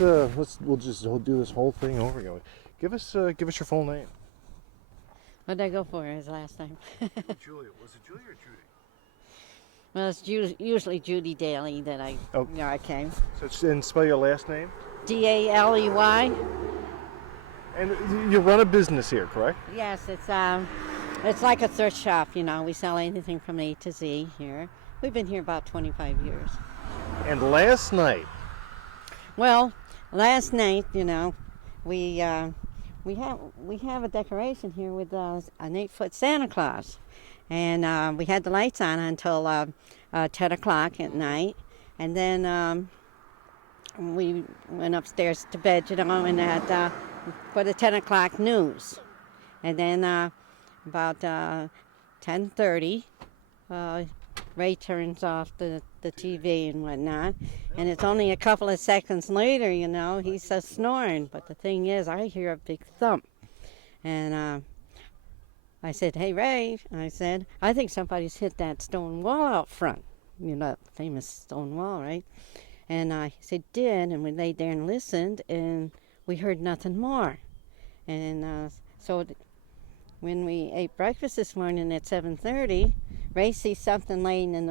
we'll do this whole thing over again. Give us your full name. What did I go for his last name? Julia. Was it Julia or Judy? Well, it's usually Judy Daley that I came. And spell your last name. Daley. And you run a business here, correct? Yes, it's like a thrift shop. We sell anything from A to Z here. We've been here about 25 years. And last night. Well, last night, we have a decoration here with an 8-foot Santa Claus, and we had the lights on until 10 o'clock at night, and then we went upstairs to bed, and had for the 10 o'clock news, and then about 10:30, Ray turns off the TV and whatnot, and it's only a couple of seconds later, he's snoring. But the thing is, I hear a big thump, and I said, "Hey, Ray," I said, "I think somebody's hit that stone wall out front, that famous stone wall, right?" And he said, "Did," and we laid there and listened, and we heard nothing more. And so when we ate breakfast this morning at 7:30, Ray sees something laying in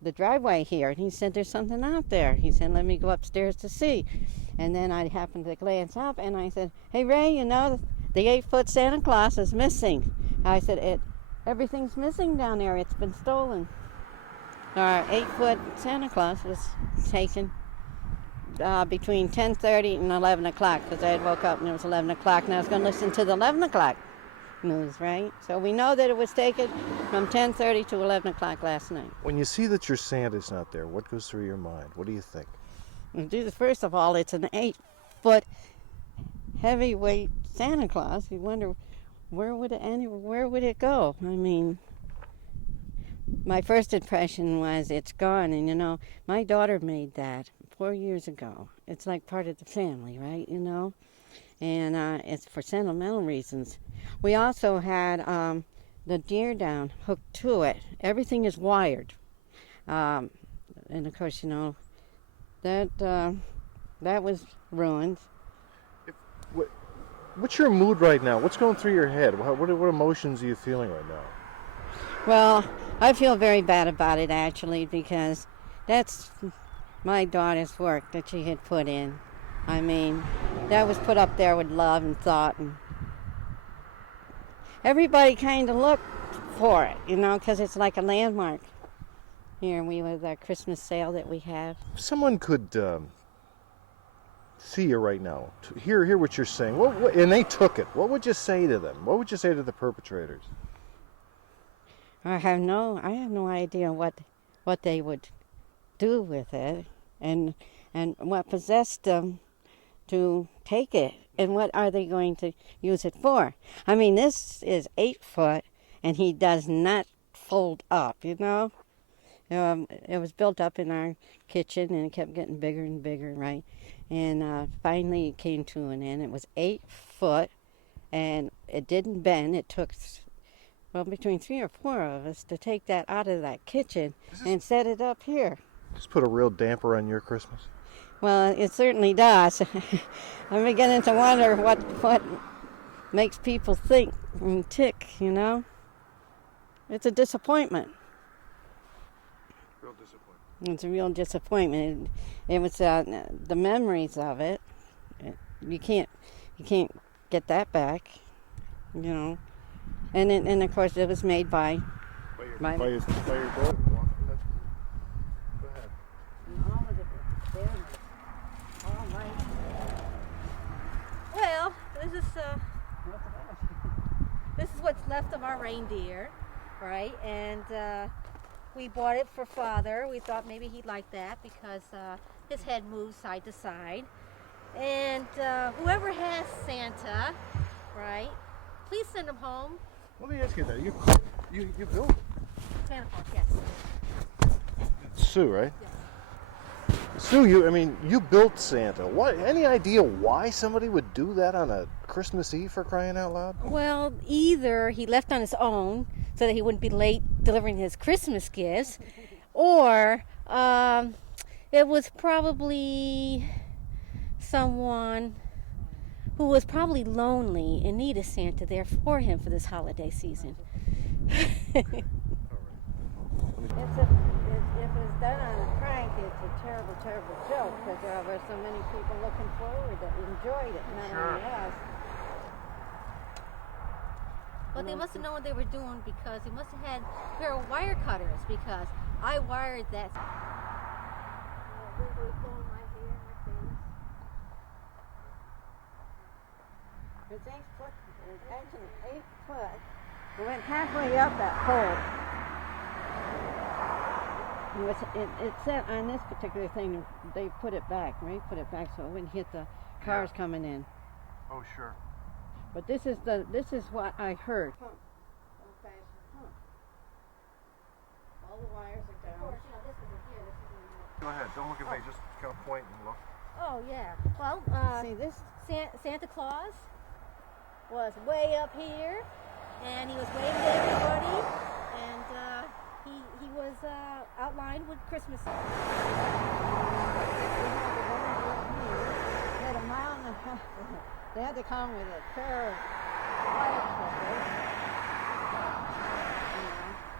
the driveway here, and he said, "There's something out there." He said, "Let me go upstairs to see." And then I happened to glance up, and I said, "Hey, Ray, the 8-foot Santa Claus is missing." I said, everything's missing down there. It's been stolen. Our 8-foot Santa Claus was taken between 10:30 and 11 o'clock, because I had woke up and it was 11 o'clock, and I was going to listen to the 11 o'clock news, right? So we know that it was taken from 10:30 to 11 o'clock last night. When you see that your Santa's not there, what goes through your mind? What do you think? First of all, it's an 8-foot heavyweight Santa Claus. You wonder where would it go? I mean, my first impression was it's gone, and my daughter made that 4 years ago. It's like part of the family, right? And it's for sentimental reasons. We also had the deer down hooked to it. Everything is wired, and of course, that was ruined. What's your mood right now? What's going through your head? What emotions are you feeling right now? Well, I feel very bad about it, actually, because that's my daughter's work that she had put in. I mean, that was put up there with love and thought, and everybody kind of looked for it, because it's like a landmark here with our Christmas sale that we have. If someone could see you right now, hear what you're saying, and they took it, what would you say to them? What would you say to the perpetrators? I have no idea what they would do with it, and what possessed them to take it, and what are they going to use it for? I mean, this is 8 foot, and he does not fold up, It was built up in our kitchen, and it kept getting bigger and bigger, right? And finally it came to an end. It was 8 foot, and it didn't bend. It took between 3 or 4 of us to take that out of that kitchen and set it up here. Just put a real damper on your Christmas. Well, it certainly does. I'm beginning to wonder what makes people think and tick, It's a disappointment. Real disappointment. It's a real disappointment. It was the memories of it. You can't get that back, And of course, it was made by your daughter. Go ahead. All right. Well, this is what's left of our reindeer, right? And we bought it for Father. We thought maybe he'd like that because his head moves side to side. And whoever has Santa, right? Please send him home. Let me ask you that. You built Santa Claus, yes. Sue, right? Yes. Sue, you built Santa. Any idea why somebody would do that on a Christmas Eve, for crying out loud? Well, either he left on his own so that he wouldn't be late delivering his Christmas gifts, or it was probably someone who was probably lonely and needed Santa there for him for this holiday season. If it's done on a prank, it's a terrible, terrible joke because there were so many people looking forward that enjoyed it, not only us. But they must have known what they were doing because they must have had a pair of wire cutters because I wired that. It's 8 foot, it's actually 8 foot. We went halfway up that pole. It said on this particular thing, they put it back, right? Put it back so it wouldn't hit the cars coming in. Oh, sure. But this is what I heard. Pump. All the wires are down. Go ahead. Don't look at me. Just kind of point and look. Oh yeah. Well, See this? Santa Claus was way up here, and he was waving to everybody, and he was outlined with Christmas. They had a mile and a half. They had to come with a pair of wire cutters.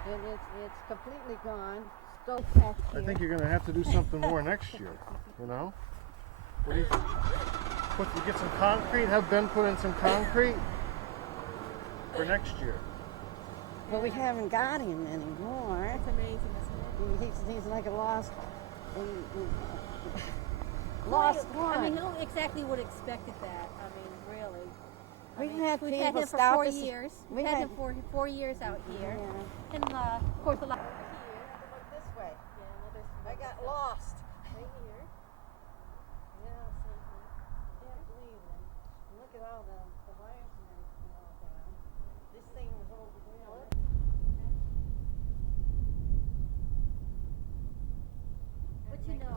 And it's completely gone. Still packed here. I think you're going to have to do something more next year. You know? What do you think? Get some concrete. Have Ben put in some concrete for next year. But we haven't got him anymore. It's amazing, isn't it? He's like a lost one. I mean, who exactly would have expected that? I mean, really. We've had We've had people him for stop 4 us. years. We We've had had him for 4 years out here. Yeah. And of course, a lot. Over here, have to look this way. Yeah, well, there's I got lost. right here. Yeah, see, can't believe it. Look at all the wires and everything all down. This thing was over there. But you know,